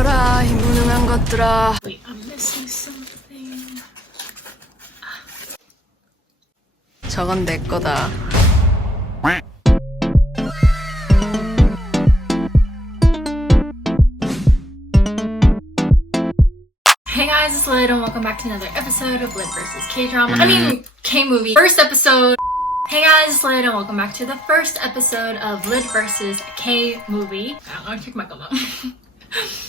비켜라 이 무능한 것들아. Wait, I'm missing something. 저건 내 거다. Hey guys, it's Lid and welcome back to another episode of Lid vs. K-drama. I mean, K-movie. First episode. Hey guys, it's Lid and welcome back to the first episode of Lid vs. K-movie. I'm gonna check my gum out.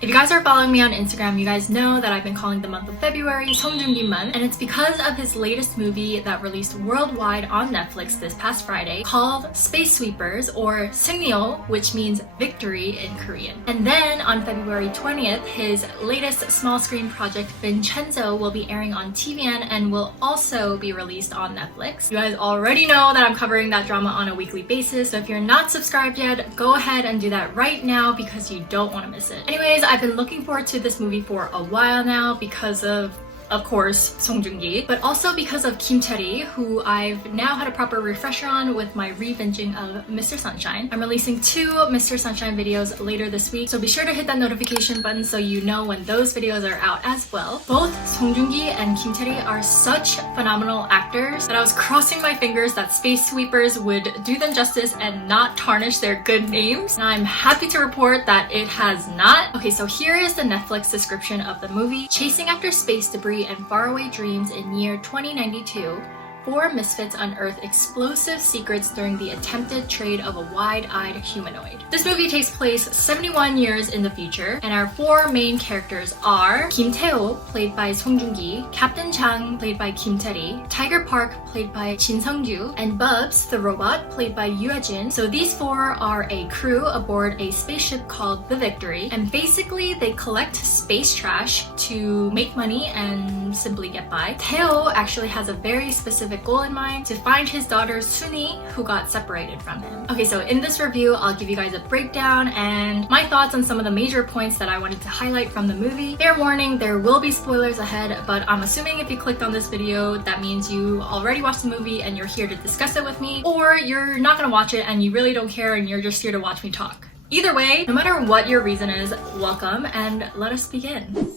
If you guys are following me on Instagram, you guys know that I've been calling the month of February Song Joong Ki month, and it's because of his latest movie that released worldwide on Netflix this past Friday called Space Sweepers, or Seungyo, which means victory in Korean. And then on February 20th, his latest small screen project Vincenzo will be airing on TVN and will also be released on Netflix. You guys already know that I'm covering that drama on a weekly basis, so if you're not subscribed yet, go ahead and do that right now because you don't want to miss it. Anyways, I've been looking forward to this movie for a while now because of course, Song Joong Ki, but also because of Kim Tae-ri, who I've now had a proper refresher on with my re-binging of Mr. Sunshine. I'm releasing 2 Mr. Sunshine videos later this week, so be sure to hit that notification button so you know when those videos are out as well. Both Song Joong Ki and Kim Tae-ri are such phenomenal actors that I was crossing my fingers that Space Sweepers would do them justice and not tarnish their good names. And I'm happy to report that it has not. Okay, so here is the Netflix description of the movie. Chasing after space debris and faraway dreams in year 2092, 4 misfits unearth explosive secrets during the attempted trade of a wide-eyed humanoid. This movie takes place 71 years in the future, and our 4 main characters are Kim Tae-ho, played by Song Joong Ki, Captain Chang, played by Kim Tae-ri, Tiger Park, played by Jin Sung-ju, and Bubs, the robot, played by Yoo Jin. So these 4 are a crew aboard a spaceship called the Victory, and basically they collect space trash to make money and simply get by. Tae-ho actually has a very specific goal in mind: to find his daughter Suni, who got separated from him. Okay, so in this review, I'll give you guys a breakdown and my thoughts on some of the major points that I wanted to highlight from the movie. Fair warning, there will be spoilers ahead, but I'm assuming if you clicked on this video, that means you already watched the movie and you're here to discuss it with me, or you're not gonna watch it and you really don't care and you're just here to watch me talk. Either way, no matter what your reason is, welcome and let us begin.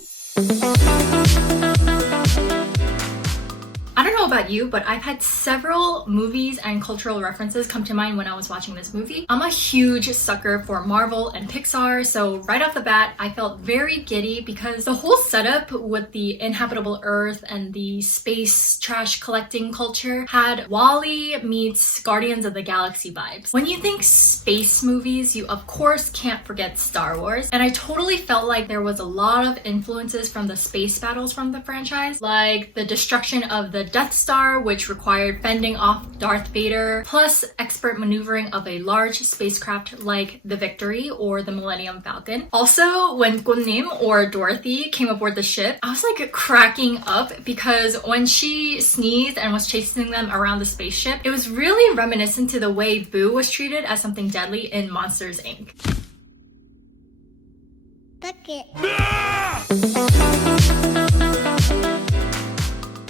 I don't know about you, but I've had several movies and cultural references come to mind when I was watching this movie. I'm a huge sucker for Marvel and Pixar, so right off the bat, I felt very giddy because the whole setup with the inhabitable Earth and the space trash collecting culture had WALL-E meets Guardians of the Galaxy vibes. When you think space movies, you of course can't forget Star Wars, and I totally felt like there was a lot of influences from the space battles from the franchise, like the destruction of the Death Star, which required fending off Darth Vader, plus expert maneuvering of a large spacecraft like the Victory or the Millennium Falcon. Also, when Gonnim or Dorothy came aboard the ship, I was like cracking up because when she sneezed and was chasing them around the spaceship, it was really reminiscent to the way Boo was treated as something deadly in Monsters, Inc.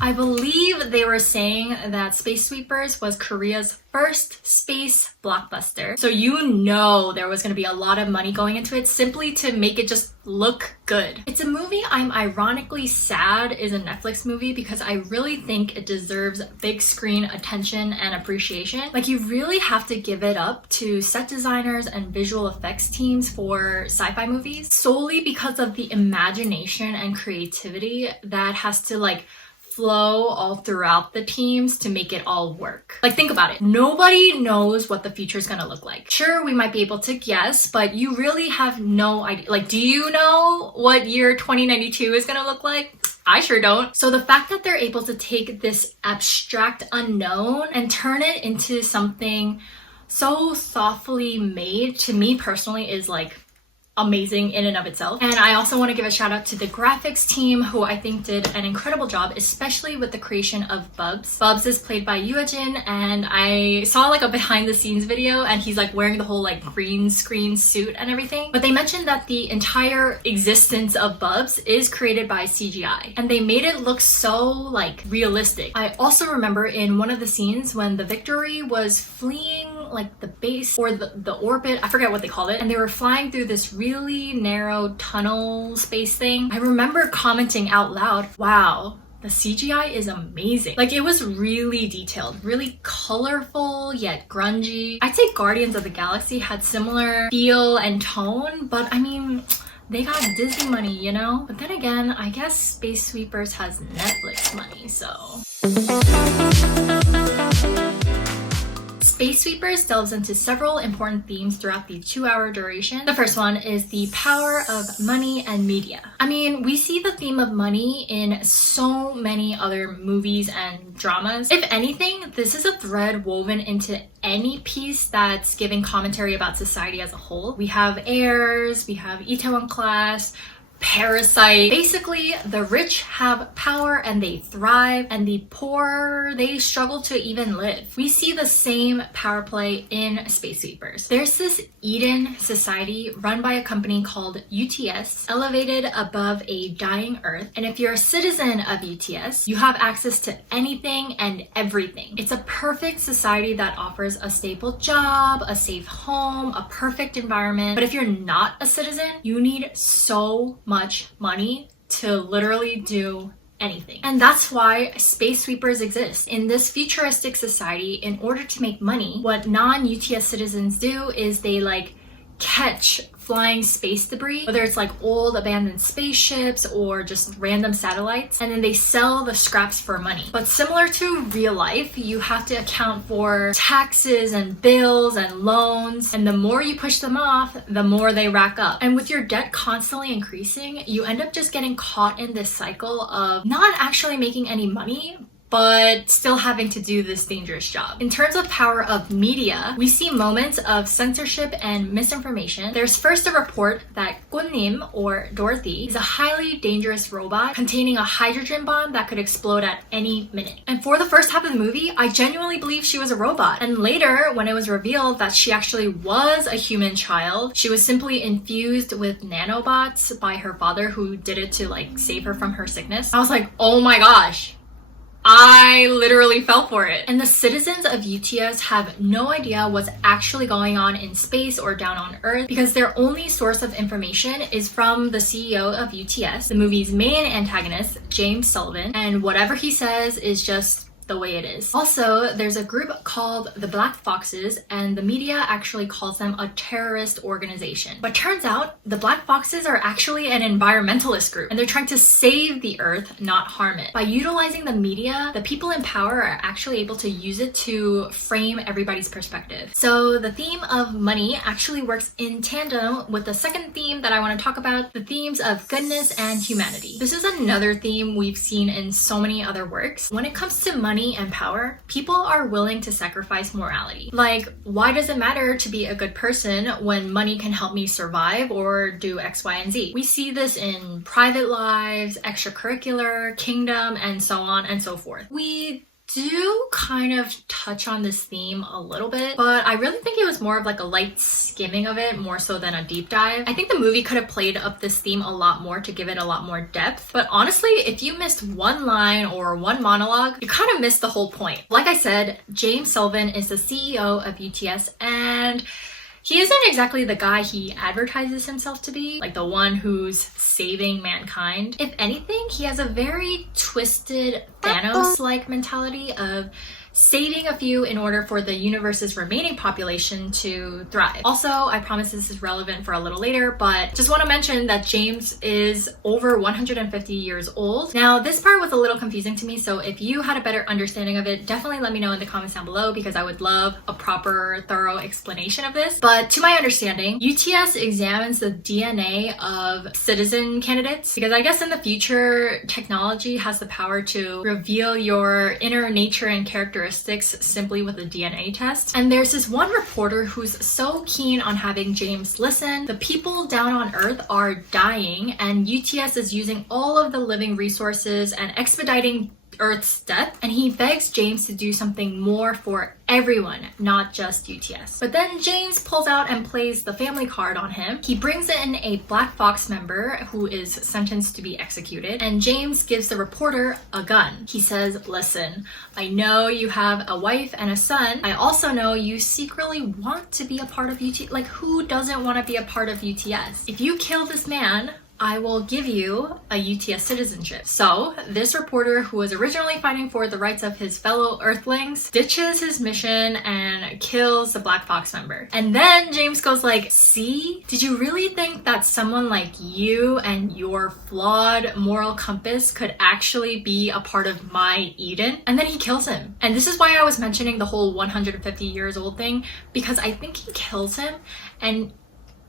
I believe they were saying that Space Sweepers was Korea's first space blockbuster. So you know there was going to be a lot of money going into it simply to make it just look good. It's a movie I'm ironically sad is a Netflix movie because I really think it deserves big screen attention and appreciation. Like, you really have to give it up to set designers and visual effects teams for sci-fi movies solely because of the imagination and creativity that has to flow all throughout the teams to make it all work. Like, think about it. Nobody knows what the future is gonna look like. Sure, we might be able to guess, but you really have no idea. Like, do you know what year 2092 is gonna look like? I sure don't. So the fact that they're able to take this abstract unknown and turn it into something so thoughtfully made, to me personally, is like amazing in and of itself. And I also want to give a shout out to the graphics team, who I think did an incredible job, especially with the creation of Bubs. Bubs is played by Yoo Jin, and I saw like a behind the scenes video and he's like wearing the whole like green screen suit and everything. But they mentioned that the entire existence of Bubs is created by CGI and they made it look so like realistic. I also remember in one of the scenes when the Victory was fleeing like the base or the orbit, I forget what they call it, and they were flying through this really narrow tunnel space thing. I remember commenting out loud, wow, the CGI is amazing. Like, it was really detailed, really colorful yet grungy. I'd say Guardians of the Galaxy had similar feel and tone, but I mean, they got Disney money, you know? But then again, I guess Space Sweepers has Netflix money, so. Space Sweepers delves into several important themes throughout the 2-hour duration. The first one is the power of money and media. I mean, we see the theme of money in so many other movies and dramas. If anything, this is a thread woven into any piece that's giving commentary about society as a whole. We have Heirs, we have Itaewon Class, Parasite. Basically, the rich have power and they thrive, and the poor, they struggle to even live. We see the same power play in Space Sweepers. There's this Eden society run by a company called UTS, elevated above a dying Earth. And if you're a citizen of UTS, you have access to anything and everything. It's a perfect society that offers a stable job, a safe home, a perfect environment. But if you're not a citizen, you need so much money to literally do anything. And that's why Space Sweepers exist. In this futuristic society, in order to make money, what non-UTS citizens do is they like catch flying space debris, whether it's like old abandoned spaceships or just random satellites, and then they sell the scraps for money. But similar to real life, you have to account for taxes and bills and loans, and the more you push them off, the more they rack up. And with your debt constantly increasing, you end up just getting caught in this cycle of not actually making any money, but still having to do this dangerous job. In terms of power of media, we see moments of censorship and misinformation. There's first a report that Gunnim, or Dorothy, is a highly dangerous robot containing a hydrogen bomb that could explode at any minute. And for the first half of the movie, I genuinely believed she was a robot. And later, when it was revealed that she actually was a human child, she was simply infused with nanobots by her father, who did it to like save her from her sickness. I was like, oh my gosh. I literally fell for it. And the citizens of UTS have no idea what's actually going on in space or down on Earth, because their only source of information is from the CEO of UTS, the movie's main antagonist, James Sullivan, and whatever he says is just the way it is. Also, there's a group called the Black Foxes, and the media actually calls them a terrorist organization. But turns out the Black Foxes are actually an environmentalist group, and they're trying to save the Earth, not harm it. By utilizing the media, the people in power are actually able to use it to frame everybody's perspective. So the theme of money actually works in tandem with the second theme that I want to talk about, the themes of goodness and humanity. This is another theme we've seen in so many other works. When it comes to money and power, people are willing to sacrifice morality. Like, why does it matter to be a good person when money can help me survive or do X, Y, and Z? We see this in private lives, extracurricular, kingdom, and so on and so forth. We do kind of touch on this theme a little bit, but I really think it was more of like a light skimming of it more so than a deep dive. I think the movie could have played up this theme a lot more to give it a lot more depth, but honestly, if you missed one line or one monologue, you kind of missed the whole point. Like I said, James Sullivan is the CEO of UTS, and he isn't exactly the guy he advertises himself to be, like the one who's saving mankind. If anything, he has a very twisted Thanos-like mentality of saving a few in order for the universe's remaining population to thrive. Also, I promise this is relevant for a little later, but just want to mention that James is over 150 years old. Now, this part was a little confusing to me, so if you had a better understanding of it, definitely let me know in the comments down below, because I would love a proper, thorough explanation of this. But to my understanding, UTS examines the DNA of citizen candidates, because I guess in the future, technology has the power to reveal your inner nature and characteristics simply with a DNA test. And there's this one reporter who's so keen on having James listen. The people down on Earth are dying, and UTS is using all of the living resources and expediting Earth's death, and he begs James to do something more for everyone, not just UTS. But then James pulls out and plays the family card on him. He brings in a Black Fox member who is sentenced to be executed, and James gives the reporter a gun. He says, listen, I know you have a wife and a son. I also know you secretly want to be a part of UTS. Like, who doesn't want to be a part of UTS? If you kill this man, I will give you a UTS citizenship. So this reporter, who was originally fighting for the rights of his fellow Earthlings, ditches his mission and kills the Black Fox member. And then James goes like, see, did you really think that someone like you and your flawed moral compass could actually be a part of my Eden? And then he kills him. And this is why I was mentioning the whole 150 years old thing, because I think he kills him and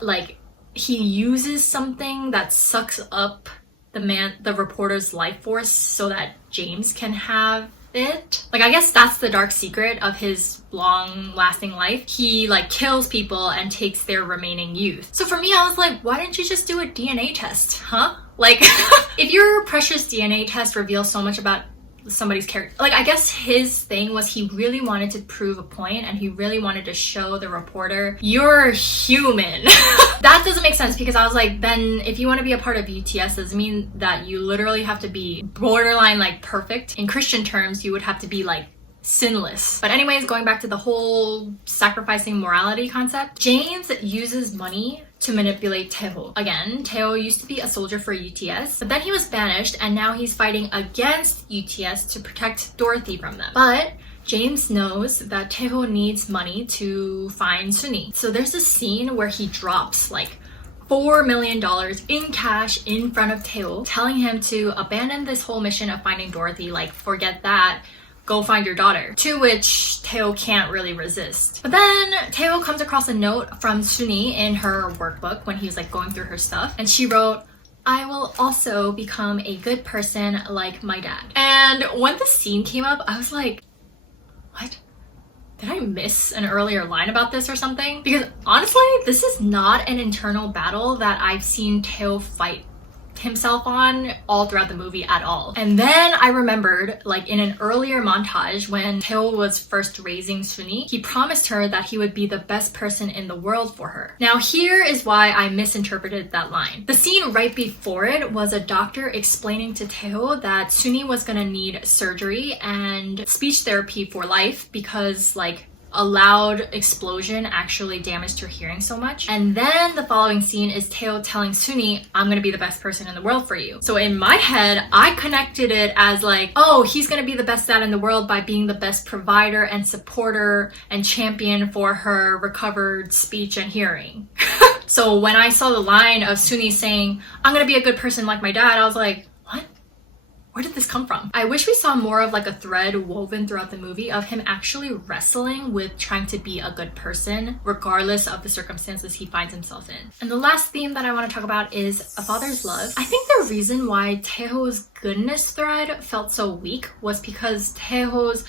like, he uses something that sucks up the reporter's life force so that James can have it. Like, I guess that's the dark secret of his long-lasting life. He like kills people and takes their remaining youth. So for me, I was like, why didn't you just do a DNA test, huh? Like, if your precious DNA test reveals so much about somebody's character, like, I guess his thing was he really wanted to prove a point and he really wanted to show the reporter, you're human. That doesn't make sense, because I was like, then if you want to be a part of UTS, does it mean that you literally have to be borderline like perfect? In Christian terms, you would have to be like sinless. But anyways, going back to the whole sacrificing morality concept, James uses money to manipulate Taeho. Again, Taeho used to be a soldier for UTS, but then he was banished and now he's fighting against UTS to protect Dorothy from them. But James knows that Taeho needs money to find Suni. So there's a scene where he drops like $4 million in cash in front of Taeho, telling him to abandon this whole mission of finding Dorothy, like, forget that, go find your daughter. To which Taeho can't really resist. But then Taeho comes across a note from Suni in her workbook when he was like going through her stuff, and she wrote, I will also become a good person like my dad. And when the scene came up, I was like, what? Did I miss an earlier line about this or something? Because honestly, this is not an internal battle that I've seen Taeho fight himself on all throughout the movie at all. And then I remembered, like, in an earlier montage when Taeho was first raising Suni, he promised her that he would be the best person in the world for her. Now here is why I misinterpreted that line. The scene right before it was a doctor explaining to Taeho that Suni was gonna need surgery and speech therapy for life because, like, a loud explosion actually damaged her hearing so much. And then the following scene is Taeho telling Suni, I'm gonna be the best person in the world for you. So in my head, I connected it as like, oh, he's gonna be the best dad in the world by being the best provider and supporter and champion for her recovered speech and hearing. So when I saw the line of Suni saying, I'm gonna be a good person like my dad, I was like, where did this come from? I wish we saw more of like a thread woven throughout the movie of him actually wrestling with trying to be a good person, regardless of the circumstances he finds himself in. And the last theme that I want to talk about is a father's love. I think the reason why Taeho's goodness thread felt so weak was because Taeho's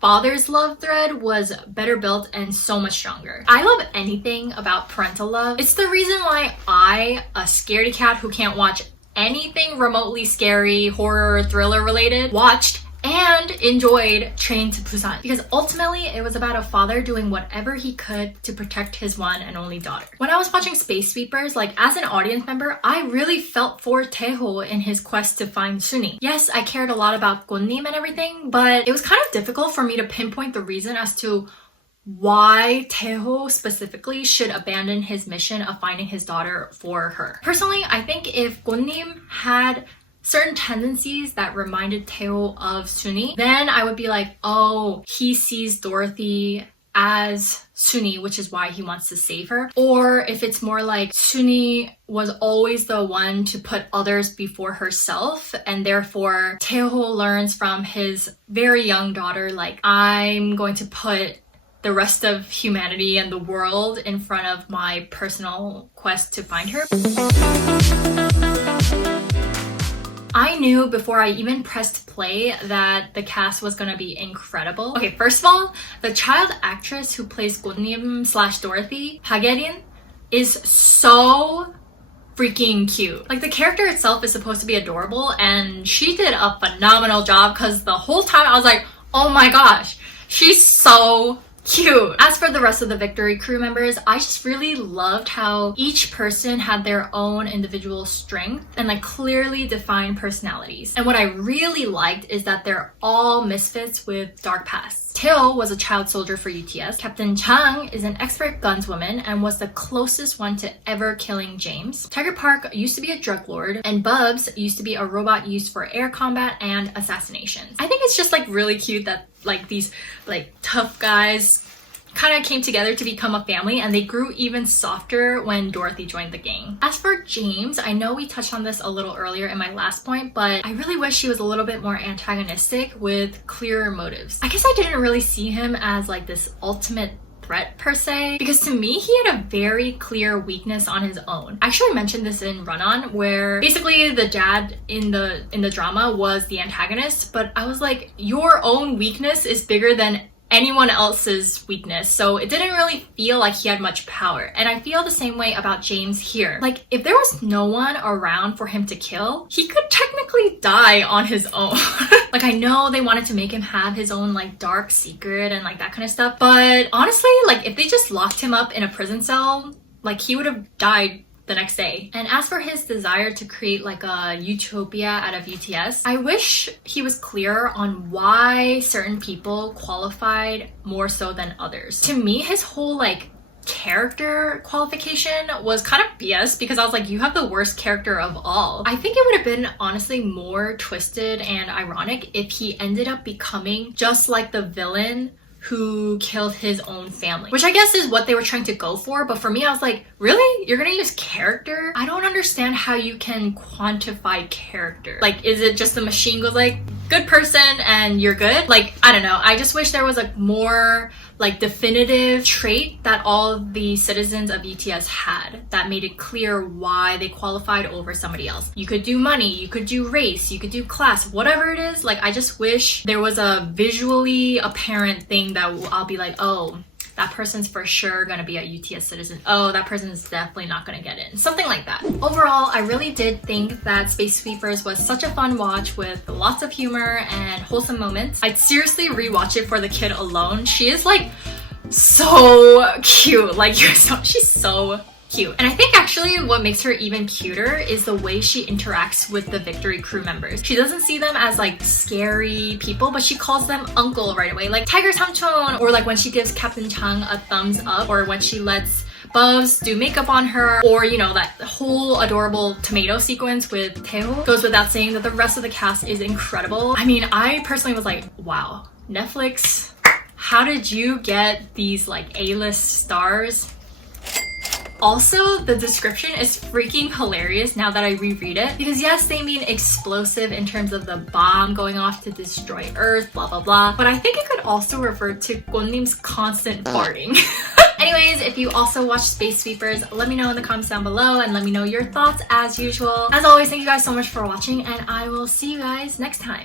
father's love thread was better built and so much stronger. I love anything about parental love. It's the reason why I, a scaredy cat who can't watch anything remotely scary, horror, thriller related, watched and enjoyed Train to Busan, because ultimately it was about a father doing whatever he could to protect his one and only daughter. When I was watching Space Sweepers, like, as an audience member, I really felt for Taeho in his quest to find Suni. Yes, I cared a lot about Gonnim and everything, but it was kind of difficult for me to pinpoint the reason as to why Taeho specifically should abandon his mission of finding his daughter for her. Personally, I think if Gonnim had certain tendencies that reminded Taeho of Suni, then I would be like, oh, he sees Dorothy as Suni, which is why he wants to save her. Or if it's more like Suni was always the one to put others before herself, and therefore Taeho learns from his very young daughter, like, I'm going to put the rest of humanity and the world in front of my personal quest to find her. I knew before I even pressed play that the cast was gonna be incredible. Okay, first of all, the child actress who plays Gonnim / Dorothy, Park Erin, is so freaking cute. Like, the character itself is supposed to be adorable, and she did a phenomenal job because the whole time I was like, oh my gosh, she's so cute. As for the rest of the Victory crew members, I just really loved how each person had their own individual strength and like clearly defined personalities. And what I really liked is that they're all misfits with dark pasts. Tail was a child soldier for UTS. Captain Chang is an expert gunswoman and was the closest one to ever killing James. Tiger Park used to be a drug lord, and Bubs used to be a robot used for air combat and assassinations. I think it's just like really cute that like these like tough guys kind of came together to become a family, and they grew even softer when Dorothy joined the gang. As for James, I know we touched on this a little earlier in my last point, but I really wish he was a little bit more antagonistic with clearer motives. I guess I didn't really see him as like this ultimate threat per se, because to me he had a very clear weakness on his own. I actually mentioned this in Run On, where basically the dad in the drama was the antagonist, but I was like, your own weakness is bigger than anyone else's weakness, so it didn't really feel like he had much power. And I feel the same way about James here. Like, if there was no one around for him to kill, he could technically die on his own. Like, I know they wanted to make him have his own like dark secret and like that kind of stuff, but honestly, like if they just locked him up in a prison cell, like he would have died the next day. And as for his desire to create like a utopia out of UTS, I wish he was clearer on why certain people qualified more so than others. To me, his whole like character qualification was kind of BS, because I was like, you have the worst character of all. I think it would have been honestly more twisted and ironic if he ended up becoming just like the villain who killed his own family, which I guess is what they were trying to go for. But for me, I was like, really? You're gonna use character? I don't understand how you can quantify character. Like, is it just the machine goes like, good person and you're good? Like, I don't know. I just wish there was a more like definitive trait that all of the citizens of UTS had that made it clear why they qualified over somebody else. You could do money, you could do race, you could do class, whatever it is. Like, I just wish there was a visually apparent thing that I'll be like, oh, that person's for sure gonna be a UTS citizen. Oh, that person is definitely not gonna get in. Something like that. Overall, I really did think that Space Sweepers was such a fun watch with lots of humor and wholesome moments. I'd seriously rewatch it for the kid alone. She is like so cute. Like, she's so cute. And I think actually what makes her even cuter is the way she interacts with the Victory crew members. She doesn't see them as like scary people, but she calls them uncle right away, like Tiger Samchon, or like when she gives Captain Chang a thumbs up, or when she lets Bubs do makeup on her, or you know, that whole adorable tomato sequence with Taeho. Goes without saying that the rest of the cast is incredible. I mean, I personally was like, wow, Netflix, how did you get these like A-list stars? Also, the description is freaking hilarious now that I reread it, because yes, they mean explosive in terms of the bomb going off to destroy Earth, blah blah blah, but I think it could also refer to Gonim's constant farting. Anyways, if you also watch Space Sweepers, let me know in the comments down below and let me know your thoughts as usual. As always, thank you guys so much for watching, and I will see you guys next time.